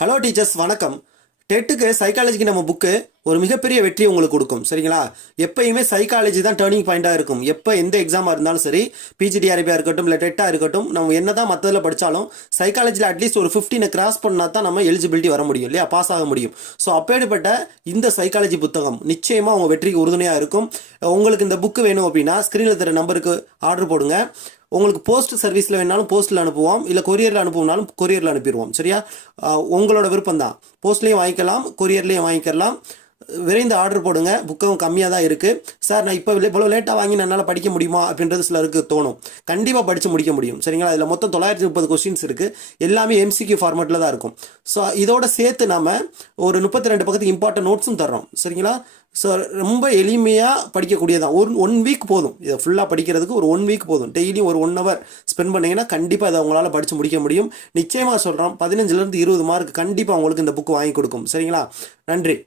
Hello teachers, வணக்கம். டெட்டுக்கு சைக்காலஜிக்கு நம்ம book ஒரு மிகப்பெரிய வெற்றி உங்களுக்கு கொடுக்கும். சரிங்களா? எப்பயுமே சைக்காலஜி தான் டேர்னிங் பாயிண்டாக இருக்கும். எப்போ எந்த எக்ஸாமாக இருந்தாலும் சரி, பிஜிடிஆர்பியாக இருக்கட்டும் இல்லை டெட்டாக இருக்கட்டும், நம்ம என்ன தான் மற்றதில் படித்தாலும் சைக்காலஜியில் அட்லீஸ்ட் ஒரு 15 கிராஸ் பண்ணால் தான் நம்ம எலிஜிபிலிட்டி வர முடியும் இல்லையா, பாஸ் ஆக முடியும். ஸோ அப்பேற்பட்ட இந்த சைக்காலஜி புத்தகம் நிச்சயமாக உங்கள் வெற்றிக்கு உறுதுணையாக இருக்கும். உங்களுக்கு இந்த புக்கு வேணும் அப்படின்னா ஸ்க்ரீனில் தர நம்பருக்கு ஆர்டர் போடுங்க. உங்களுக்கு போஸ்ட் சர்வீஸில் வேணாலும் போஸ்ட்டில் அனுப்புவோம், இல்லை கொரியரில் அனுப்புவோம்னாலும் கொரியரில் அனுப்பிடுவோம். சரியா? உங்களோட விருப்பம் தான். போஸ்ட்லேயும் வாங்கிக்கலாம், கொரியர்லேயும் வாங்கிக்கலாம். விரைந்து ஆர்டர் போடுங்க. புத்தகம் கம்மியாக தான் இருக்குது. சார், நான் இவ்வளோ லேட்டாக வாங்கி என்னால் படிக்க முடியுமா அப்படின்றது சிலருக்கு தோணும். கண்டிப்பாக படித்து முடிக்க முடியும். சரிங்களா? இதில் மொத்தம் 930 கொஸ்டின்ஸ் இருக்குது. எல்லாமே எம்சிக்யூ ஃபார்மேட்டில் தான் இருக்கும். ஸோ இதோட சேர்த்து நம்ம ஒரு 32 பக்கத்துக்கு இம்பார்ட்டன்ட் நோட்ஸும் தர்றோம். சரிங்களா? ஸோ ரொம்ப எளிமையாக படிக்கக்கூடியதான். ஒன் வீக் போதும். இதை ஃபுல்லாக படிக்கிறதுக்கு ஒரு 1 வீக் போதும். டெய்லியும் ஒரு 1 ஹவர் ஸ்பெண்ட் பண்ணிங்கன்னா கண்டிப்பாக அதை உங்களால் படித்து முடிக்க முடியும். நிச்சயமாக சொல்கிறோம், 15லேருந்து 20 மார்க் கண்டிப்பாக உங்களுக்கு இந்த புக்கு வாங்கி கொடுக்கும். சரிங்களா? நன்றி.